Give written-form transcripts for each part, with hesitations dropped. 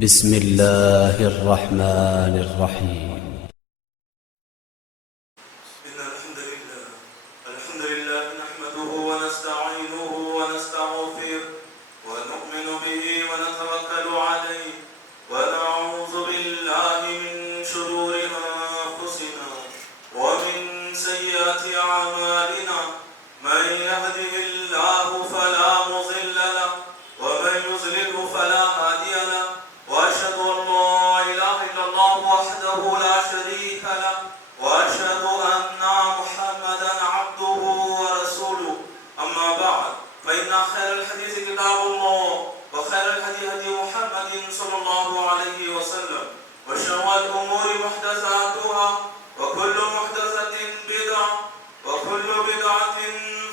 بسم الله الرحمن الرحيم. إن الحمد لله نحمده ونستعينه ونستغفره ونؤمن به ونتوكل عليه ونعوذ بالله من شرور أنفسنا ومن سيئات أعمالنا من يهده الله فلا مضل له ومن يضلل فلا هادي له وأشهد أن لا إله إلا الله وحده لا شريك له وأشهد أن محمدا عبده ورسوله أما بعد فإن خير الحديث كتاب الله وخير الهدي هدي محمد صلى الله عليه وسلم وشر الأمور محدثاتها وكل محدثة بدعة وكل بدعة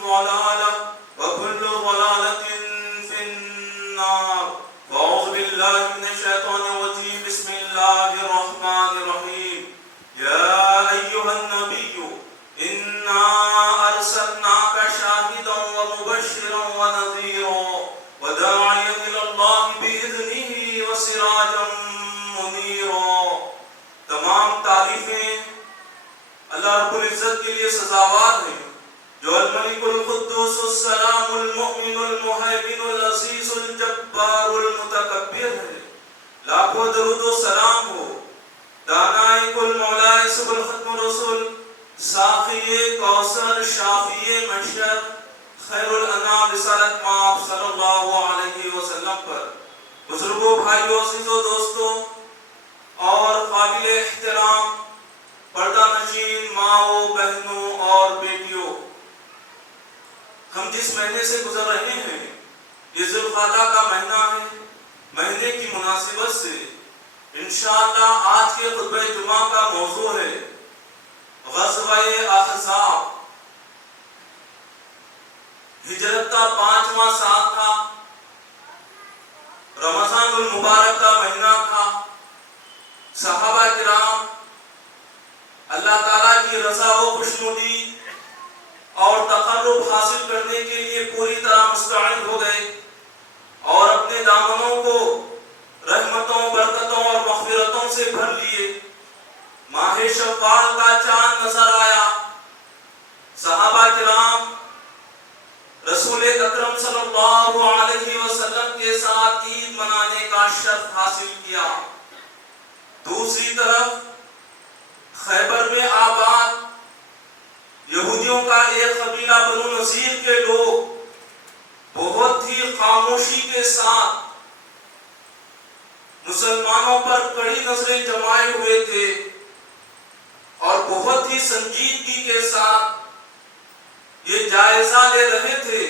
ضلالة وكل ضلالة في النار. فأعوذ بالله من الشيطان الرجيم. بسم الله الرحمن الرحيم. يا أيها النبي إنا أرسلناك شاهدا ومبشرا ونذيرا وداعيا إلى الله بإذنه وسراجا منيرا. تمام تعریفیں اللہ رب العزت کے لیے سزاوار ہیں جو الملک القدوس السلام المؤمن المہیمن العزیز الجبار المتکبر ہے. لاکھوں درود و سلام ہو دانائے کل مولائے سب الختم رسول ساقی کوثر شافی مشر خیر الانام رسالت مآب صلی اللہ علیہ وسلم پر. بزرگوں، بھائیوں، عزیزوں، دوستوں اور قابل احترام پردہ نشین ماؤں، بہنوں اور بیٹیوں، ہم جس مہینے سے گزر رہے ہیں یہ ذی القعدہ کا مہینہ ہے. مہینے کی مناسبت سے انشاءاللہ آج کے خطبہ جمعہ کا موضوع ہے غزوہ احزاب. ہجرت کا 5واں سال تھا، رمضان المبارک کا مہینہ تھا. صحابہ کرام اللہ تعالیٰ کی رضا و خوشنودی اور تقرب حاصل کرنے کے لیے پوری طرح مستعد ہو گئے اور اپنے دامنوں کو رحمتوں، برکتوں اور مغفرتوں سے بھر لیے. ماہ شوال کا چاند نظر آیا. صحابہ کرام رسول اکرم صلی اللہ علیہ وسلم کے ساتھ عید منانے کا شرف حاصل کیا. دوسری طرف خیبر میں آباد یہودیوں کا ایک قبیلہ بنو نذیر کے لوگ بہت ہی خاموشی کے ساتھ مسلمانوں پر کڑی نظریں جمائے ہوئے تھے اور بہت ہی سنجیدگی کے ساتھ یہ جائزہ لے رہے تھے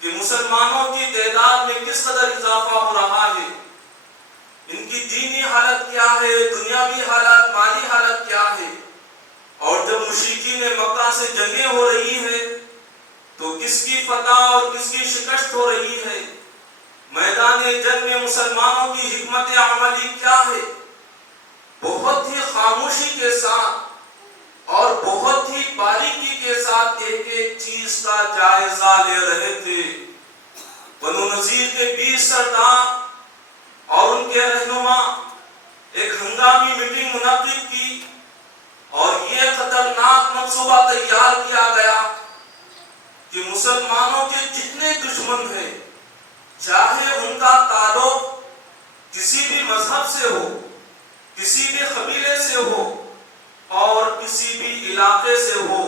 کہ مسلمانوں کی تعداد میں کس قدر اضافہ ہو رہا ہے، ان کی دینی حالت کیا ہے، دنیاوی حالت، مالی حالت کیا ہے، اور جب مشرکین مکہ سے جنگیں ہو رہی ہیں تو کس کی فتح اور کس کی شکست ہو رہی ہے، میدان جنگ میں مسلمانوں کی حکمت عملی کیا ہے. بہت ہی خاموشی کے ساتھ اور بہت ہی باریکی کے ساتھ ایک ایک چیز کا جائزہ لے رہے تھے. بنو نذیر کے 20 سردار اور ان کے رہنما ایک ہنگامی میٹنگ منعقد کی اور یہ خطرناک منصوبہ تیار کیا گیا کہ مسلمانوں کے جتنے دشمن ہیں، چاہے ان کا تعلق کسی بھی مذہب سے ہو، کسی بھی قبیلے سے ہو اور کسی بھی علاقے سے ہو،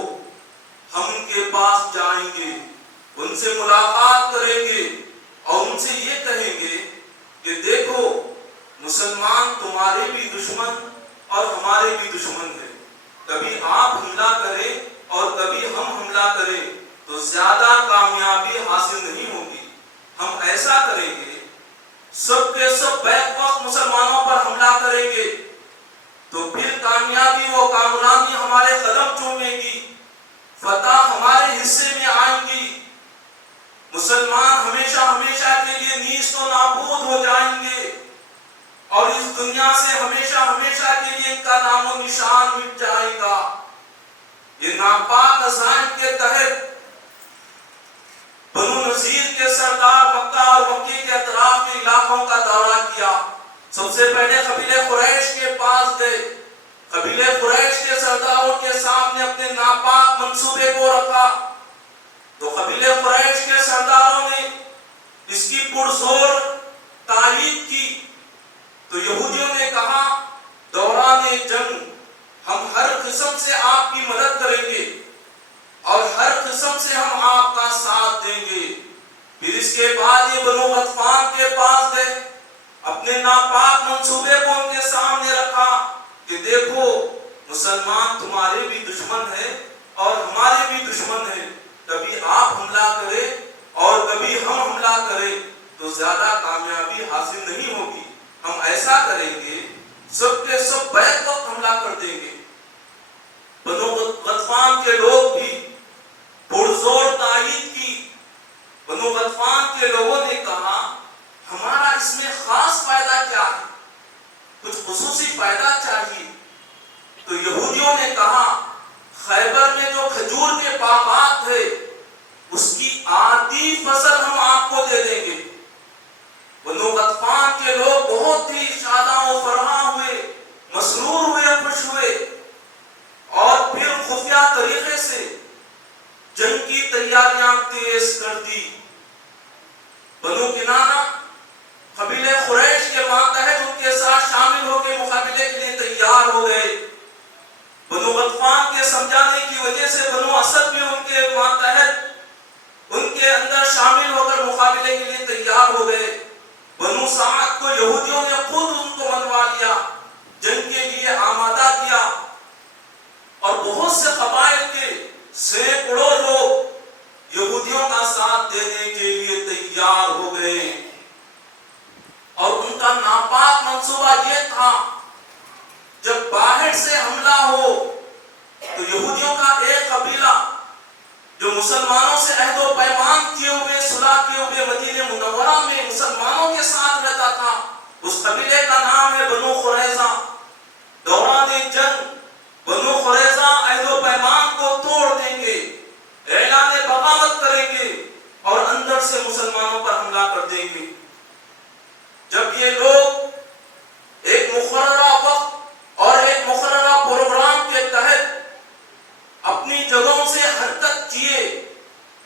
ہم ان کے پاس جائیں گے، ان سے ملاقات کریں گے اور ان سے یہ کہیں گے کہ دیکھو مسلمان تمہارے بھی دشمن اور ہمارے بھی دشمن ہیں. کبھی آپ حملہ کریں اور کبھی ہم حملہ کریں تو زیادہ کامیابی حاصل نہیں ہوگی. ہم ایسا کریں گے سب کے سب بیک وقت مسلمانوں پر حملہ کریں گے تو پھر کامیابی و کامرانی ہمارے قدم چومے گی، فتح ہمارے حصے میں آئیں گی، مسلمان ہمیشہ ہمیشہ کے لیے نیست و نابود ہو جائیں گے اور اس دنیا سے ہمیشہ ہمیشہ کے لیے ان کا نام و نشان مٹ جائے گا. یہ ناپاک عزائم کے تحت بنو نذیر کے سردار مکہ اور مکے کے اطراف کے علاقوں کا دورہ سب سے پہلے قبیلے قریش کے پاس گئے، قبیلے قریش کے سرداروں کے سامنے اپنے ناپاک منصوبے کو رکھا، تو قبیلے قریش کے سرداروں نے اس کی پرزور تائید کی۔ تو یہودیوں نے کہا دوران جنگ ہم ہر قسم سے آپ کی مدد کریں گے اور ہر قسم سے ہم آپ کا ساتھ دیں گے۔ پھر اس کے بعد یہ بنو غطفان کے پاس گئے، اپنے ناپاک منصوبے کو ان کے سامنے رکھا کہ دیکھو مسلمان تمہارے بھی دشمن ہیں اور ہمارے بھی دشمن ہیں، کبھی آپ حملہ کریں اور کبھی ہم حملہ کریں تو زیادہ کامیابی حاصل نہیں ہوگی، ہم ایسا کریں گے سب کے سب بیک وقت حملہ کر دیں گے۔ بنو غطفان کے لوگ بھی پرزور تائید کی۔ بنو غطفان کے لوگوں نے کہا ہمارا اس میں خاص فائدہ کیا ہے، کچھ خصوصی فائدہ چاہیے۔ تو یہودیوں نے کہا خیبر میں جو کھجور کے باغات تھے اس کی آدھی فصل ہم آپ کو دے دیں گے۔ بنو غطفان کے لوگ بہت ہی شاداں و فرحاں ہوئے، مسرور ہوئے، خوش ہوئے، اور پھر خفیہ طریقے سے جنگ کی تیاریاں تیز کر دی۔ بنو کنانہ قبیلے قریش کے ماتحت ان کے ساتھ شامل ہو کے مقابلے کے لیے تیار ہو گئے۔ بنو غطفان کے سمجھانے کی وجہ سے بنو اسد بھی ان کے ماتحت ان کے اندر شامل ہو کر مقابلے کے لیے تیار ہو گئے۔ بنو سعد کو یہودیوں نے خود ان کو منوا لیا، جنگ کے لیے آمادہ کیا، اور بہت سے قبائل کے سینکڑوں لوگ یہودیوں کا ساتھ دینے کے لیے تیار ہو گئے، اور ان کا ناپاک منصوبہ یہ تھا جب باہر سے حملہ ہو تو یہودیوں کا ایک قبیلہ جو مسلمانوں سے عہد و پیمان کیے ہوئے، صلح کیے ہوئے مدینہ منورہ میں مسلمانوں کے ساتھ رہتا تھا، اس قبیلے کا نام ہے بنو قریظہ۔ دوران جنگ بنو قریظہ عہد و پیمان کو توڑ دیں گے، اعلان بغاوت کریں گے اور اندر سے مسلمانوں پر حملہ کر دیں گے۔ جب یہ لوگ ایک مقررہ وقت اور ایک مقررہ پروگرام کے تحت اپنی جگہوں سے حرکت کیے،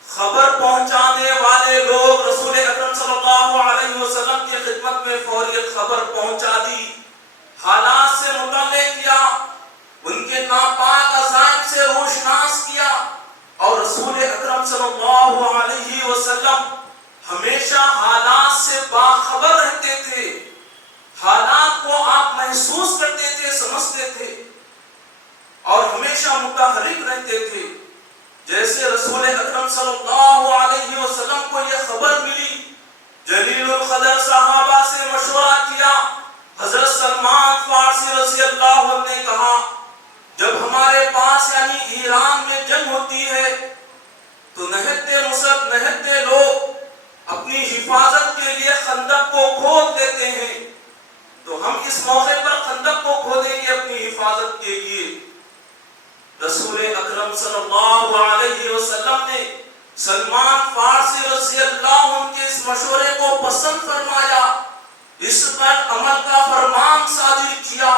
خبر پہنچانے والے لوگ رسول اکرم صلی اللہ علیہ وسلم کی خدمت میں فوری خبر پہنچا دی، حالات سے مطلع کیا، ان کے ناپاک عزائم سے روشناس کیا، اور رسول اکرم صلی اللہ علیہ وسلم ہمیشہ حالات سے باخبر رہتے تھے، حالات کو آپ محسوس کرتے تھے، سمجھتے تھے، اور ہمیشہ متحرک رہتے تھے۔ جیسے رسول اکرم صلی اللہ علیہ وسلم کو یہ خبر ملی، جلیل القدر صحابہ سے مشورہ کیا، حضرت سلمان فارسی رضی اللہ عنہ نے کہا جب ہمارے پاس یعنی ایران میں جنگ ہوتی ہے تو نہتے لوگ اپنی حفاظت کے لیے خندق کو کھود دیتے ہیں، تو ہم اس موقع پر خندق کو کھودیں گے اپنی حفاظت کے لیے۔ رسول اکرم صلی اللہ علیہ وسلم نے سلمان فارسی رضی اللہ عنہ کے اس مشورے کو پسند فرمایا، اس پر عمل کا فرمان صادر کیا،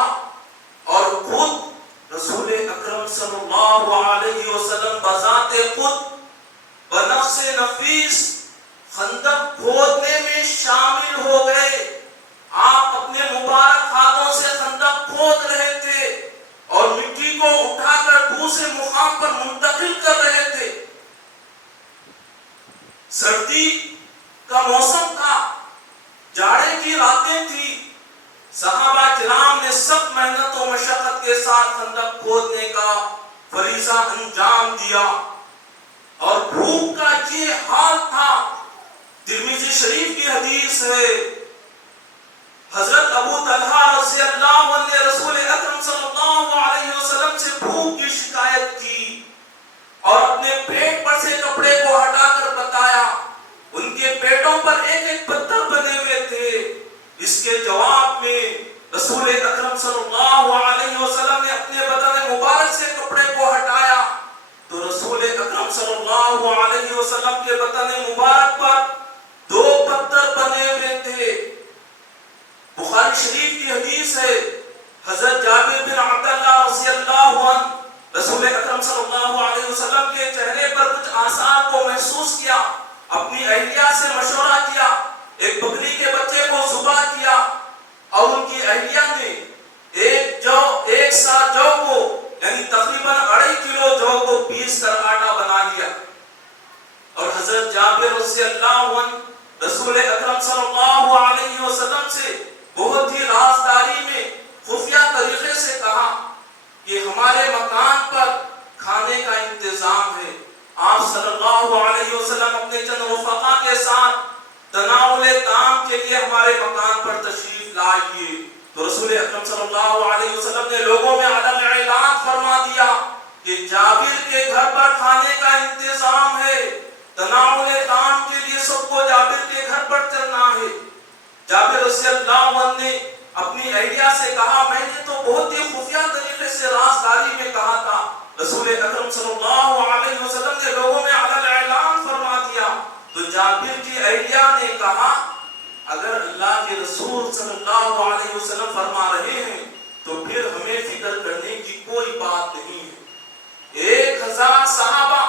اور خود رسول اکرم صلی اللہ علیہ وسلم بذات خود بنفس نفیس خندق کھودنے میں شامل ہو گئے۔ آپ اپنے مبارک ہاتھوں سے خندق کھود رہے تھے اور مٹی کو اٹھا کر دوسرے مقام پر منتقل کر رہے تھے۔ سردی کا موسم تھا، جاڑے کی راتیں تھی، صحابہ کرام نے سخت محنت و مشقت کے ساتھ خندق کھودنے کا فریضہ انجام دیا، اور بھوک کا یہ حال تھا۔ ترمذی شریف کی حدیث ہے، حضرت ابو طلحہ رضی اللہ عنہ نے رسول اکرم صلی اللہ علیہ وسلم سے بھوک کی شکایت کی اور اپنے پیٹ پر سے کپڑے کو ہٹا کر بتایا، ان کے پیٹوں پر ایک ایک پتھر بنے ہوئے تھے۔ اس کے جواب میں رسول اکرم صلی اللہ علیہ وسلم نے اپنے بدن مبارک سے کپڑے کو ہٹایا، تو رسول اکرم صلی اللہ علیہ وسلم کے بدن مبارک پر 2 پتھر بنے ہوئے تھے۔ بخاری بخاری شریف کی حدیث ہے، حضرت جابر بن عبداللہ رضی اللہ عنہ رسول اکرم صلی اللہ علیہ وسلم کے چہرے پر کچھ آثار کو محسوس کیا، اپنی اہلیہ سے مشورہ کیا، ایک بکری کے بچے کو ذبح کیا اور ان کی اہلیہ نے ایک سا جو کو یعنی تقریباً 2.5 کلو جو کو پیس کر آٹا بنا لیا، اور حضرت جابر رضی اللہ عنہ رسول اکرم صلی اللہ علیہ وسلم سے بہت ہی رازداری میں خفیہ طریقے سے کہا کہ ہمارے مکان پر کھانے کا انتظام ہے۔ آپ صلی اللہ علیہ وسلم اپنے چند رفقا کے ساتھ تناول طعام کے لیے ہمارے مکان پر تشریف لائیے، تو رسول اکرم صلی اللہ علیہ وسلم نے لوگوں میں علن اعلان فرما دیا کہ جابر کے گھر پر کھانے کا انتظام ہے، تناول طعام کے لیے سب کو جابر کے گھر پر چلنا ہے۔ جابر رضی اللہ عنہ نے اپنی اہلیہ سے کہا، میں نے تو بہت ہی خفیہ طریقے سے رازداری میں کہا تھا، رسول اکرم صلی اللہ علیہ وسلم نے لوگوں میں علن اعلان فرما دیا، تو جابر کی اہلیہ نے کہا اگر اللہ کے رسول صلی اللہ علیہ وسلم فرما رہے ہیں تو پھر ہمیں فکر کرنے کی کوئی بات نہیں ہے۔ 1000 صحابہ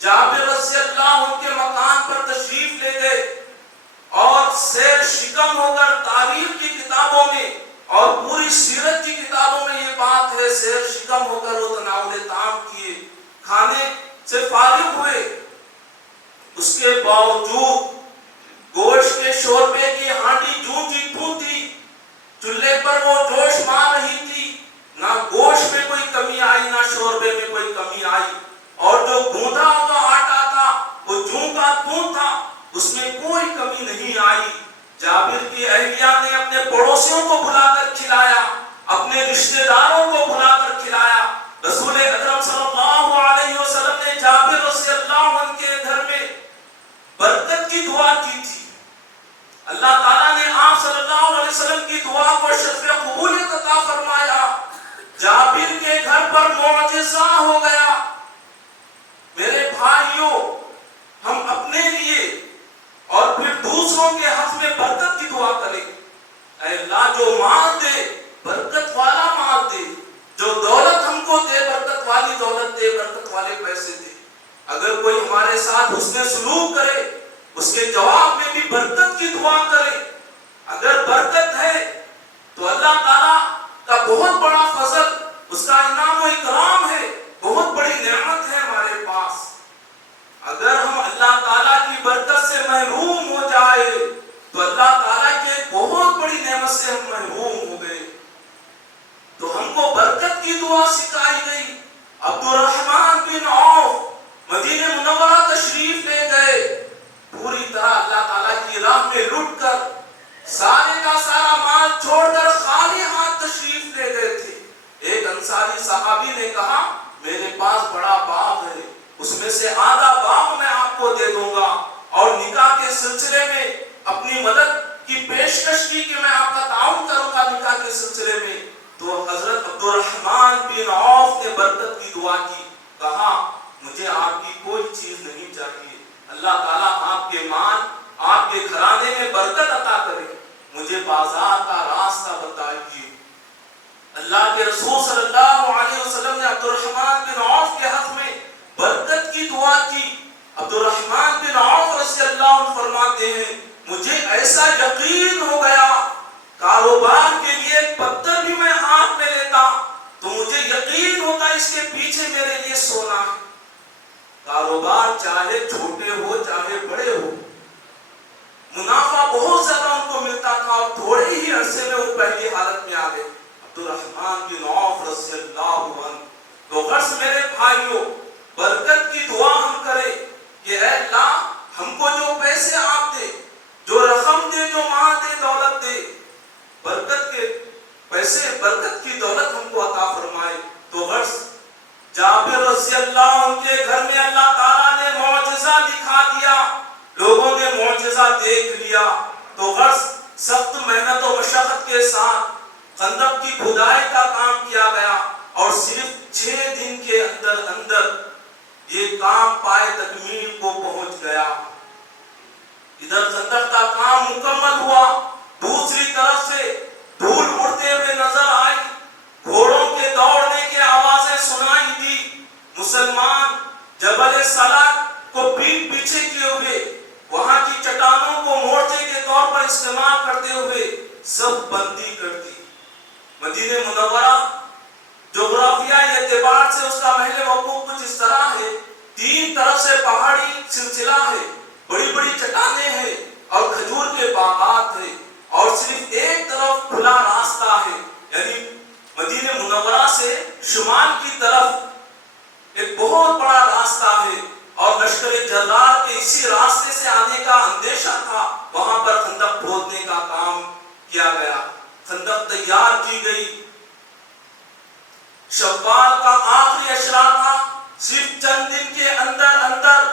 جابر رضی اللہ عنہ کے مکان پر تشریف لے گئے اور سیر شکم ہو کر تاریخ کی کتابوں میں اور پوری سیرت کی کتابوں میں یہ بات ہے، سیر شکم ہو کر وہ تناول طعام کیے، کھانے سے فارغ ہوئے، اس کے باوجود گوشت کے شوربے کی ہانڈی جوں کی توں تھی، چولہے پر وہ جوش مار رہی تھی، نہ گوشت میں کوئی کمی آئی نہ شوربے میں کوئی کمی آئی، اور جو گوندا ہوا آٹا تھا وہ جوں کا توں تھا، اس میں کوئی کمی نہیں آئی۔ جابر کی اہلیہ نے اپنے پڑوسیوں کو بلا کر کھلایا، اپنے رشتہ داروں کو بلا کر کھلایا۔ رسول اکرم صلی اللہ علیہ وسلم نے جابر رضی اللہ عنہ کے گھر میں برکت کی دعا کی تھی، اللہ تعالیٰ نے آپ صلی اللہ علیہ وسلم کی دعا کو شرف قبولیت عطا فرمایا، جابر کے گھر پر معجزہ ہو گیا۔ میرے بھائیوں، ہم اپنے لیے اور پھر دوسروں کے حق میں برکت کی دعا کریں، اے اللہ جو مال دے برکت والا مال دے، جو دولت ہم کو دے برکت والی دولت دے، برکت والے پیسے دے۔ اگر کوئی ہمارے ساتھ حسن سلوک کرے اس کے جواب میں بھی برکت کی دعا کرے۔ اگر برکت ہے تو اللہ تعالیٰ کا بہت بڑا فضل، اس کا انعام و اکرام ہے، بہت بڑی نعمت ہے ہمارے پاس۔ اگر ہم اللہ تعالیٰ کی برکت سے محروم ہو جائے تو اللہ تعالیٰ کی بہت بڑی نعمت سے ہم محروم ہو گئے۔ تو ہم کو برکت کی دعا سکھائی گئی۔ عبد الرحمن بن عوف مدینہ منورہ تشریف لے گئے، پوری طرح اللہ تعالیٰ کی راہ میں لٹ کر سارے کا سارا مال چھوڑ کر خالی ہاتھ تشریف لے گئے تھے۔ ایک انصاری صحابی نے کہا میرے پاس بڑا باغ ہے، اس میں سے آدھا باغ میں آپ کو دے دوں گا، اور نکاح کے سلسلے میں اپنی مدد کی پیشکش کی کہ میں آپ کا تعاون کروں گا نکاح کے سلسلے میں۔ تو حضرت عبد الرحمن بن عوف نے برکت کی دعا کی، کہا مجھے آپ کی کوئی چیز نہیں چاہیے، اللہ تعالیٰ آپ کے مال آپ کے گھرانے میں برکت عطا کرے، مجھے بازار کا راستہ بتائیے۔ اللہ کے رسول صلی اللہ علیہ وسلم نے عبد الرحمن بن عوف کے حق میں برکت کی دعا کی۔ عبد الرحمن بن عوف رضی اللہ عنہ فرماتے ہیں مجھے ایسا یقین ہو گیا، کاروبار کے لیے ایک پتھر بھی میں ہاتھ میں لیتا تو مجھے یقین ہوتا اس کے پیچھے میرے لیے سونا ہے۔ کاروبار چاہے چھوٹے ہو چاہے بڑے ہو، منافع بہت زیادہ ان کو ملتا تھا، اور تھوڑے ہی عرصے میں وہ پہلی حالت میں آ گئے۔ عبد الرحمن بن عوف رضی اللہ عنہ۔ تو غرض میرے بھائیوں، برکت کی دعا ہم کریں کہ اے اللہ ہم کو جو پیسے آپ دے، جو رقم دے، جو مال دے، دولت دے، برکت کے پیسے برکت کی دولت ہم کو عطا فرمائے۔ تو غرض جابر رضی اللہ عنہ کے گھر میں اللہ تعالیٰ نے معجزہ دکھا دیا، لوگوں نے معجزہ دیکھ لیا۔ تو غرض سخت محنت و مشقت کے ساتھ خندق کی کھدائی کا کام کیا گیا، اور صرف 6 دن کے اندر اندر یہ کام پائے تکمیل کو پہنچ گیا۔ ادھر خندق کا کام مکمل ہوا، دوسری طرف سے سب بندی کر دی. مدینہ منورہ جغرافیائی اعتبار سے اس کا محل وقوع کچھ اس طرح ہے. 3 طرف سے پہاڑی سلسلہ ہے, بڑی بڑی چٹانیں ہیں اور کھجور کے باغات ہیں, اور صرف ایک طرف کھلا راستہ ہے. یعنی مدینہ منورہ سے شمال کی طرف ایک بہت بڑا راستہ ہے, اور لشکر جرار کے اسی راستے سے آنے کا اندیشہ تھا. وہاں پر خندق کھودنے کا کام کیا گیا, خندق تیار کی گئی. شوال کا آخری اشرا تھا. صرف چند دن کے اندر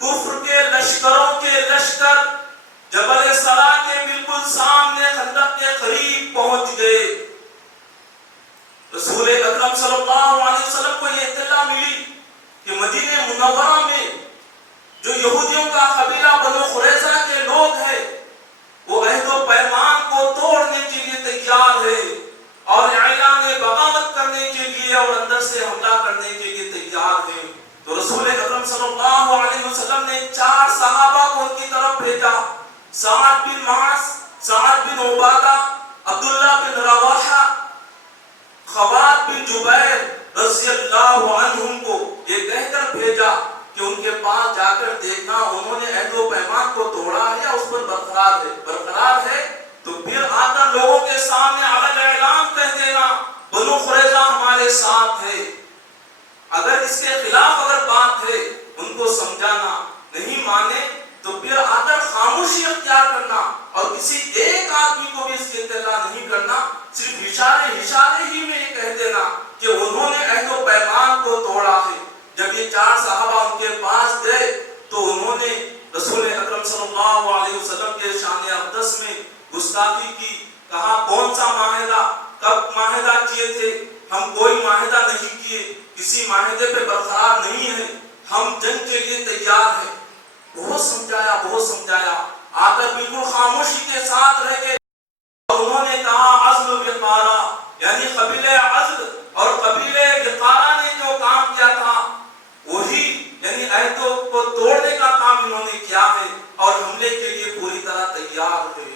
کفر کے لشکروں کے لشکر جبل سرا کے بالکل سامنے خندق کے قریب پہنچ گئے. رسول اکرم صلی اللہ علیہ وسلم کو یہ اطلاع ملی کہ مدینہ منورہ میں جو یہودیوں کا قبیلہ بنو قریظہ کے لوگ ہیں وہ عہد و پیمان کو توڑنے کے لیے تیار ہے اور اعلان بغاوت کرنے کے لیے اور اندر سے حملہ کرنے کے لیے تیار ہے. تو رسول اکرم صلی اللہ علیہ وسلم نے 4 صحابہ کو ان کی طرف بھیجا. سعد بن معاذ, سعد بن عبادہ, عبداللہ بن رواحہ, خباب بن جبیر رضی اللہ عنہم کو یہ کہہ کر بھیجا کہ ان کے پاس جا کر دیکھنا انہوں نے عہد و پیمان کو توڑا ہے یا اس پر برقرار ہے تو پھر آ کر لوگوں کے سامنے علن اعلان کہہ دینا بنو قریظہ ہمارے ساتھ ہے. اگر اس کے خلاف اگر بات ہے ان کو سمجھانا, نہیں مانے تو پھر آ کر خاموشی اختیار کرنا اور کسی ایک آدمی کو بھی اس کی اطلاع نہیں کرنا. صرف اشارے ہی میں یہ کہہ دینا کہ انہوں نے عہد و پیمان کو توڑا ہے. جب یہ 4 صحابہ ان کے پاس گئے تو انہوں نے رسول اکرم صلی اللہ علیہ وسلم کے شان اقدس میں گستاخی کی. کہا کون سا معاہدہ, کب معاہدہ کیے تھے؟ ہم کوئی معاہدہ نہیں کیے, کسی معاہدے پہ برقرار نہیں ہے, ہم جنگ کے لیے تیار ہیں. بہت سمجھایا آ کر بالکل خاموشی کے ساتھ رہ گئے. اور انہوں نے کہا عزل وقارا, یعنی قبیلہ عزل اور قبیلہ وقارا نے جو کام کیا تھا وہی, یعنی عہدوں کو توڑنے کا کام انہوں نے کیا ہے اور حملے کے لیے پوری طرح تیار ہے.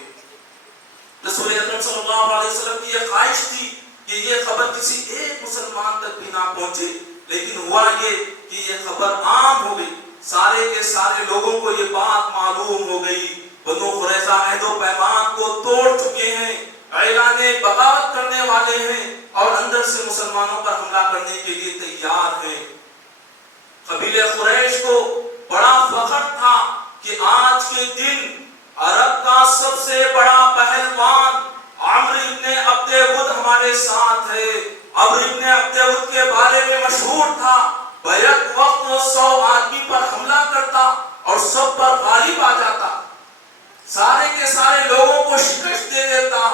رسول اکرم صلی اللہ علیہ وسلم کی یہ خواہش تھی کہ یہ خبر کسی ایک مسلمان تک بھی نہ پہنچے, لیکن ہوا یہ کہ یہ خبر عام ہو گئی. سارے کے سارے لوگوں کو یہ بات معلوم ہو گئی. بنو قریظہ عہد و پیمان کو توڑ چکے ہیں, اعلان بغاوت کرنے والے ہیں اور اندر سے مسلمانوں پر حملہ کرنے کے لیے تیار ہیں. قبیلہ قریش کو بڑا فخر تھا کہ آج کے دن عرب کا سب سے بڑا پہلوان عمرو ابن عبد ود ہمارے ساتھ ہے. عمرو ابن عبد ود کے بارے میں مشہور تھا بیک وقت وہ 100 آدمی پر حملہ کرتا اور سب پر غالب آ جاتا, سارے کے سارے لوگوں کو شکست دے دیتا.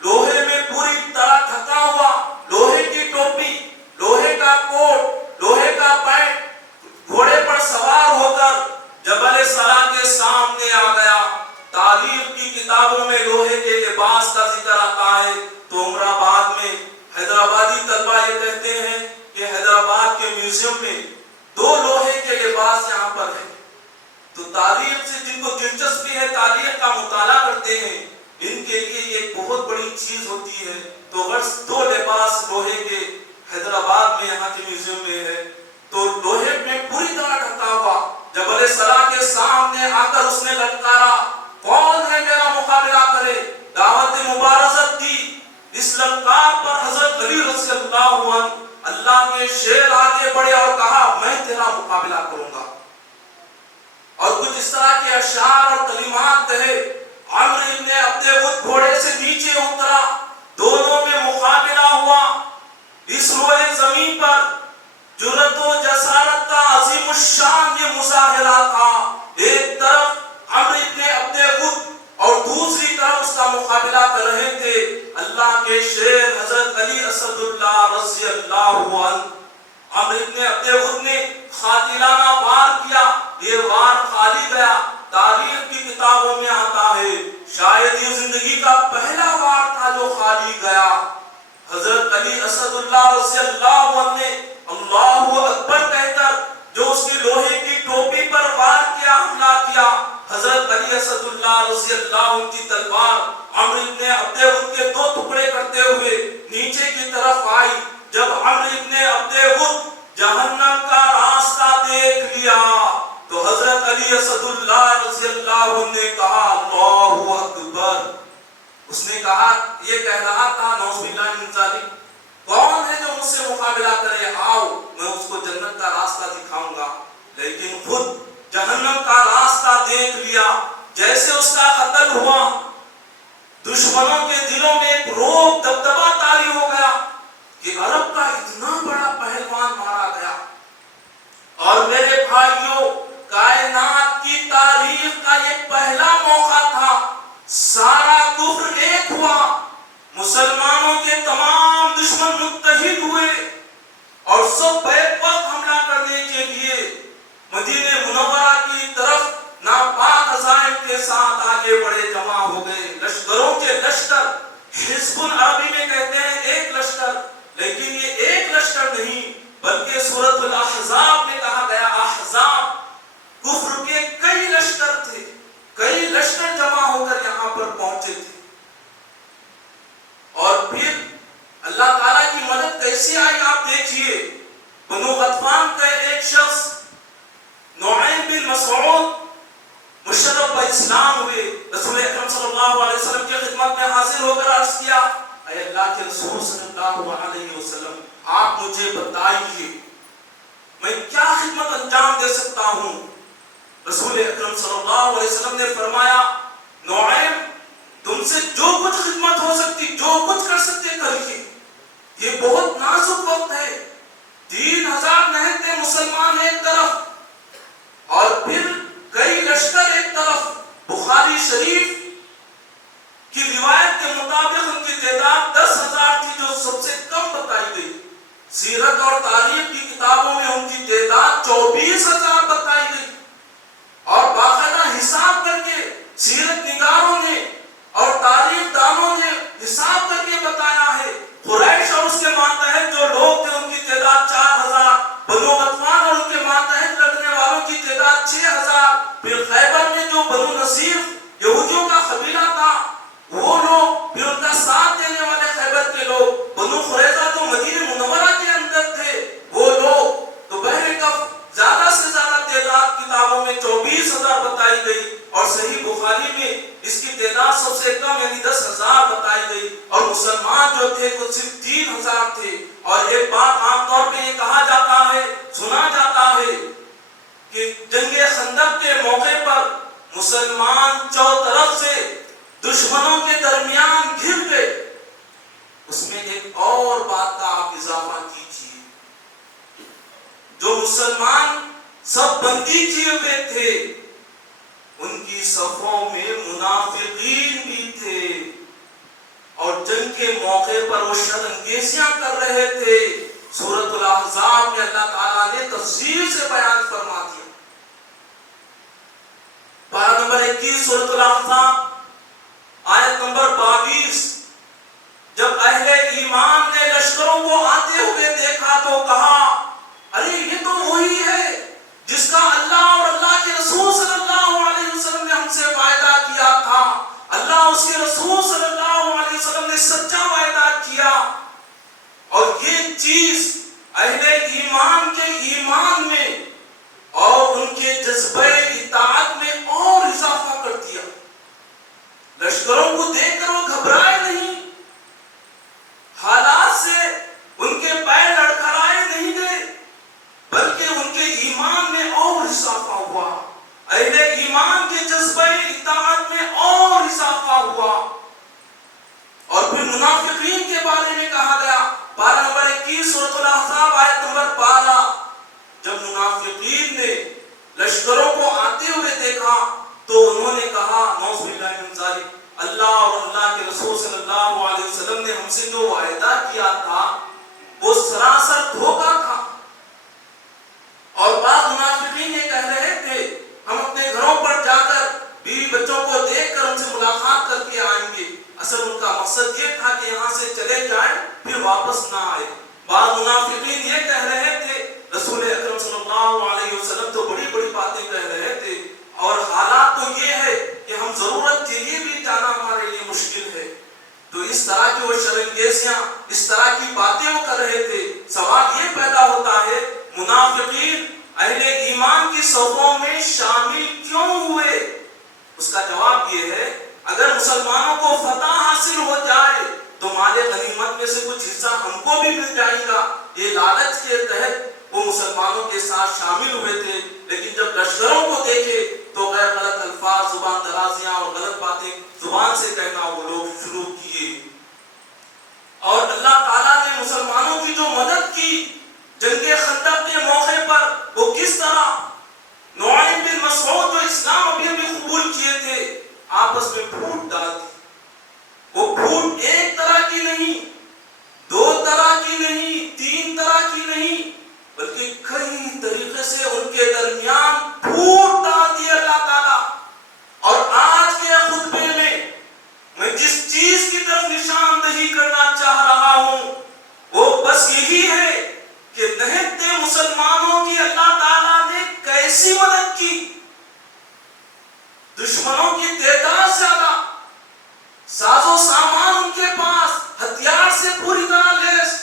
لوہے میں پوری طرح ڈھکا ہوا, لوہے کی ٹوپی, لوہے کا کوٹ, لوہے کا پینٹ, گھوڑے پر سوار ہو کر جبل سرا کے سامنے آ گیا. تاریخ کی کتابوں میں لوہے کے لباس کا ذکر آتا ہے تو عمر آباد میں حیدرآبادی طلبہ یہ کہتے ہیں کہ حیدرآباد کے میوزیم میں 2 لوہے کے لباس یہاں پر ہیں. تو تاریخ سے جن کو دلچسپی ہے, تاریخ کا مطالعہ کرتے ہیں, ان کے لیے یہ ایک بہت بڑی چیز ہوتی ہے. تو اگر 2 لباس لوہے کے حیدرآباد میں یہاں کے میوزیم میں ہے تو لوہے میں پوری طرح ڈھکا ہوا جبل سرا کے سامنے آ کر اس نے للکارا کون ہے میرا مقابلہ کرے. دعوت مبارزت دی. اس للکار پر حضرت علی رضی اللہ عنہ اللہ کے شیر آگے بڑھے اور کہا میں تیرا مقابلہ کروں گا. اور کچھ اس طرح کے اشعار اور کلمات کہے. عمرو ابن عبد ود گھوڑے سے نیچے اترا, دونوں میں مقابلہ ہوا. اس روئے زمین پر جرأت و جسارت کا عظیم الشان یہ مظاہرہ تھا. ایک طرف عمرو ابن عبد ود اور دوسری طرف اس کا مقابلہ کر رہے تھے اللہ کے شیر حضرت علی اسد اللہ رضی اللہ عنہ. عمرو ابن عبد ود نے قاتلانہ وار کیا, یہ وار خالی گیا. تاریخ کی کتابوں میں آتا ہے شاید یہ زندگی کا پہلا وار تھا جو خالی گیا. حضرت علی اسد اللہ رضی اللہ عنہ نے اللہ اکبر کہہ کر جو اس کی لوہے کی ٹوپی پر وار کیا, حملہ کیا, حضرت علی اسد اللہ رضی اللہ عنہ کی تلوار عمرو ابن عبد ود کے دو ٹکڑے کرتے ہوئے نیچے کی طرف آئی. جب عمرو ابن عبد ود جہنم کا راستہ دیکھ لیا تو حضرت علی اسد اللہ رضی اللہ عنہ نے کہا اللہ اکبر. اس نے کہا, یہ کہہ رہا تھا نعوذ باللہ من ذالک, کون ہے جو مجھ سے مقابلہ کرے, آؤ میں اس کو جنت کا راستہ دکھاؤں گا. لیکن خود جہنم کا راستہ دیکھ لیا. جیسے اس کا قتل ہوا دشمنوں کے دلوں میں ایک روب دبدبا طاری ہو گیا کہ عرب کا اتنا بڑا پہلوان مارا گیا. اور میرے بھائیوں, کائنات کی تاریخ کا یہ پہلا موقع تھا, سارا کفر ایک ہوا, مسلمانوں کے تمام دشمن متحد ہوئے اور سب بیک وقت حملہ کرنے کے لیے مدینہ منورہ کی طرف ناپاک عزائم کے ساتھ آگے بڑے جمع ہو گئے. لشکروں کے لشکر, حزب عربی میں کہتے ہیں ایک لشکر, لیکن یہ ایک لشکر نہیں بلکہ سورۃ الاحزاب میں کہا گیا احزاب, کفر کے کئی لشکر تھے, کئی لشکر جمع ہو کر یہاں پر پہنچے تھے. اور پھر اللہ تعالیٰ کی مدد کیسے آئی آپ دیکھیے. بنو غطفان کا ایک شخص نعیم بن مسعود مشرف اسلام ہوئے, رسول اکرم صلی اللہ علیہ وسلم کی خدمت میں حاضر ہو کر عرض کیا, اے اللہ کے رسول صلی اللہ علیہ وسلم, آپ مجھے بتائیے میں کیا خدمت انجام دے سکتا ہوں. رسول اکرم صلی اللہ علیہ وسلم نے فرمایا, نعیم تم سے جو کچھ خدمت ہو سکتی, جو کچھ کر سکتے کریے. یہ بہت نازک وقت ہے, 3000 نہتے مسلمان ایک طرف اور پھر کئی لشکر ایک طرف. بخاری شریف کی روایت کے مطابق ان کی تعداد 10,000 تھی جو سب سے کم بتائی گئی. سیرت اور تاریخ کی کتابوں میں ان کی تعداد 24,000 بتائی گئی. اور باقاعدہ حساب کر کے سیرت نگاروں نے اور تاریخ دانوں نے حساب کر کے بتایا ہے, قریش اور اس کے ماتحت جو لوگ تھے ان کی تعداد 4,000, بنو غطفان اور ان کے ماتحت لڑنے والوں کی تعداد 6,000. پھر خیبر میں جو بنو نصیر یہودیوں کا قبیلہ تھا وہ لوگ, پھر ان کا ساتھ دینے والے خیبر کے لوگ, بنو قریظہ جو مدینہ منورہ کے اندر تھے وہ لوگ. تو بہر کف زیادہ سے زیادہ تعداد کتابوں میں 24,000 بتائی گئی اور صحیح بخاری میں اس کی تعداد سب سے کم یعنی 10,000 بتائی گئی. اور مسلمان جو تھے وہ صرف 3,000 تھے. اور ایک بات عام طور پہ یہ کہا جاتا ہے, سنا جاتا ہے کہ جنگ خندق کے موقع پر مسلمان چوطرف سے دشمنوں کے درمیان گھر گئے. اس میں ایک اور بات کا آپ اضافہ کیجیے, جو مسلمان سب بندی کیے ہوئے تھے ان کی صفوں میں منافقین بھی تھے اور جنگ کے موقع پر وہ شر انگیزیاں کر رہے تھے. سورۃ الاحزاب میں اللہ تعالیٰ نے تفصیل سے بیان فرما دیا. پارہ نمبر 21 سورۃ الاحزاب آیت نمبر 22, جب اہل ایمان نے لشکروں کو آتے ہوئے دیکھا تو کہا, ارے یہ تو وہی ہے جس کا اللہ اور اللہ کے رسول صلی اللہ علیہ وسلم نے ہم سے وعدہ کیا تھا. اللہ اس کے رسول صلی اللہ علیہ وسلم نے سچا وعدہ کیا. اور یہ چیز اہل ایمان کے ایمان میں اور ان کے جذبہ اطاعت میں اور اضافہ کر دیا. لشکروں کو دیکھ کر وہ گھبرائے نہیں, حالات سے ان کے پیر لڑکھڑائے نہیں گئے, بلکہ ان کے ایمان میں اور اضافہ ہوا, اہل ایمان کے جذبہ اطاعت میں اور اضافہ ہوا. اور پھر منافقین کے بارے میں کہا گیا, پارہ نمبر 21 سورۃ الاحزاب آیت نمبر 12, جب منافقین نے لشکروں کو آتے ہوئے دیکھا تو انہوں نے کہا, نعوذ باللہ من ذالک, اللہ اور اللہ کے رسول صلی اللہ علیہ وسلم نے ہم سے جو وعدہ کیا تھا وہ سراسر دھوکہ تھا. اور بعض منافقین یہ کہہ رہے تھے ہم اپنے گھروں پر جا کر بیوی بچوں کو دیکھ کر ان سے ملاقات کر کے آئیں گے. اصل ان کا مقصد یہ تھا کہ یہاں سے چلے جائیں پھر واپس نہ آئے. بعض منافقین یہ کہہ رہے تھے رسول اکرم صلی اللہ علیہ وسلم تو بڑی بڑی باتیں کہہ رہے تھے اور حالات تو یہ وہ شرنگیزیاں اس طرح کی باتیں وہ کر رہے تھے. سوال یہ پیدا ہوتا ہے منافقین اہل ایمان کی صفوں میں شامل کیوں ہوئے؟ اس کا جواب یہ ہے اگر مسلمانوں کو فتح حاصل ہو جائے تو مال غنیمت میں سے کچھ حصہ ہم کو بھی مل جائے گا. یہ لالچ کے تحت وہ مسلمانوں کے ساتھ شامل ہوئے تھے. لیکن جب لشکروں کو دیکھے تو غیر غلط الفاظ، زبان درازیاں اور غلط باتیں زبان سے کہنا وہ لوگ شروع کیے. اور اللہ تعالیٰ نے مسلمانوں کی جو مدد کی جنگ خندق کے موقع پر، وہ کس طرح نعیم بن مسعود جو اسلام ابھی قبول کیے تھے آپس میں پھوٹ ڈال دی. وہ پھوٹ ایک طرح کی نہیں، دو طرح کی نہیں، تین طرح کی نہیں، بلکہ کئی طریقے سے ان کے درمیان پھوٹ ڈال دی اللہ تعالیٰ. اور آج کے خطبے میں جس چیز کی طرف نشاندہی کرنا چاہ رہا ہوں وہ بس یہی ہے کہ نہتے مسلمانوں کی اللہ تعالیٰ نے کیسی مدد کی. دشمنوں کی تعداد زیادہ، ساز و سامان ان کے پاس، ہتھیار سے پوری طرح لیس،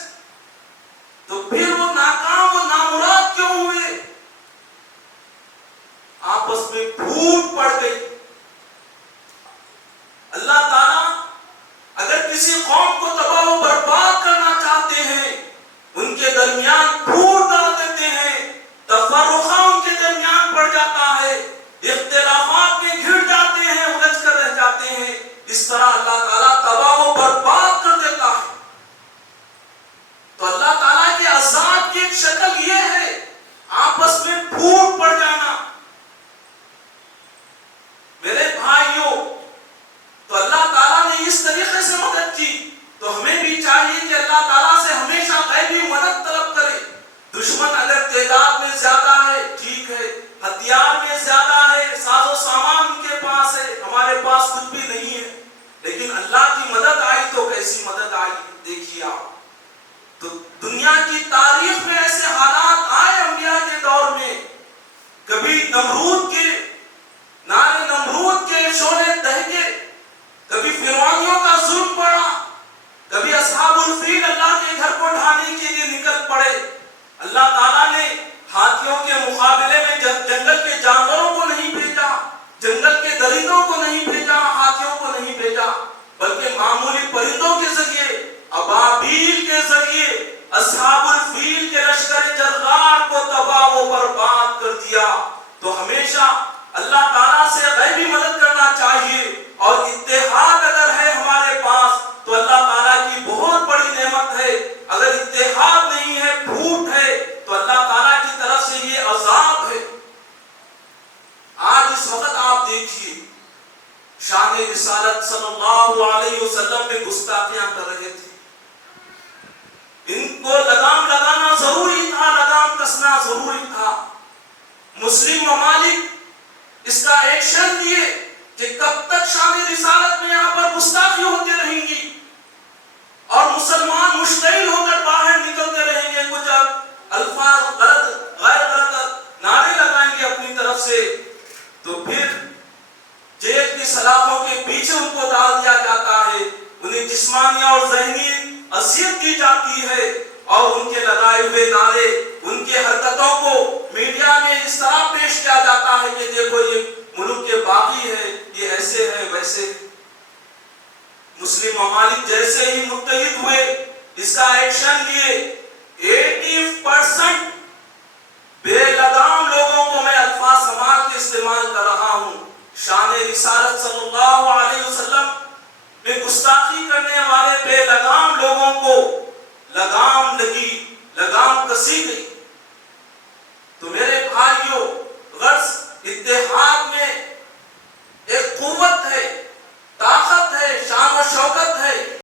تو پھر وہ ناکام و نامراد کیوں ہوئے؟ آپس میں پھوٹ پڑ گئی. اللہ تعالیٰ اگر کسی قوم کو تباہ و برباد کرنا چاہتے ہیں ان کے درمیان پھوٹ ڈال دیتے ہیں، تفرقہ ان کے درمیان پڑ جاتا ہے، اختلافات میں گھر جاتے ہیں، الجھ کر رہ جاتے ہیں. اس طرح اللہ تعالیٰ تباہ و برباد کر دیتا ہے. تو اللہ تعالیٰ کے عذاب کی ایک شکل یہ ہے آپس میں پھوٹ پڑ جانا. میرے بھائیوں، تو اللہ تعالیٰ نے اس طریقے سے مدد کی تو ہمیں بھی چاہیے کہ اللہ تعالیٰ سے ہمیشہ غیبی مدد طلب کرے. دشمن اگر تعداد میں زیادہ ہے ٹھیک ہے، ہتھیار میں زیادہ ہے، ساز و سامان ان کے پاس ہے، ہمارے پاس کچھ بھی نہیں ہے، لیکن اللہ کی مدد آئی تو کیسی مدد آئی دیکھیے آپ. تو دنیا کی تاریخ میں ایسے حالات آئے انبیاء کے دور میں. کبھی نمرود کے نعرے، نمرود کے شعلے دہکے، کبھی فرعونیوں کا ظلم پڑا، کبھی اصحاب الفیل اللہ کے گھر کو ڈھانے کے لیے نکل پڑے. اللہ تعالیٰ نے ہاتھیوں کے مقابلے میں جنگل کے جانوروں کو نہیں بھیجا، جنگل کے درندوں کو نہیں بھیجا، ہاتھیوں کو نہیں بھیجا، بلکہ معمولی پرندوں کے ذریعے، ابابیل کے ذریعے اصحاب الفیل کے لشکر جرار کو تباہ و برباد کر دیا. تو ہمیشہ اللہ تعالیٰ سے غیبی مدد کرنا چاہیے. اور اتحاد اگر ہے ہمارے پاس تو اللہ تعالیٰ کی بہت بڑی نعمت ہے. اگر اتحاد نہیں ہے، پھوٹ ہے، تو اللہ تعالیٰ کی طرف سے یہ عذاب ہے. آج اس وقت آپ دیکھیے شان رسالت صلی اللہ علیہ وسلم میں گستاخیاں کر رہے تھے. ان کو لگام لگانا ضروری تھا، لگام کسنا ضروری تھا. مسلم ممالک اس کا ایکشن لیے کہ کب تک شان رسالت میں یہاں پر گستاخی ہوتی رہیں گی اور مسلمان مشتعل ہو کر باہر نکلتے رہیں گے، کچھ الفاظ غلط غیر غلط نعرے لگائیں گے اپنی طرف سے، تو پھر جیل کی سلاخوں کے پیچھے ان کو ڈال دیا جاتا ہے. انہیں جسمانی اور ذہنی اذیت کی جاتی ہے اور ان کے لگائے ہوئے نعرے، ان کے حرکتوں کو میڈیا میں اس طرح پیش کیا جاتا ہے کہ دیکھو یہ ملک کے باغی ہے، یہ ایسے ہے ویسے. مسلم ممالک جیسے ہی متحد ہوئے، اس کا ایکشن لیے، 80% بے لگام لوگوں کو میں الفاظ سماج کے استعمال کر رہا ہوں، شان رسالت صلی اللہ علیہ وسلم میں گستاخی کرنے والے بے لگام لوگوں کو لگام لگی، لگام کسی گئی.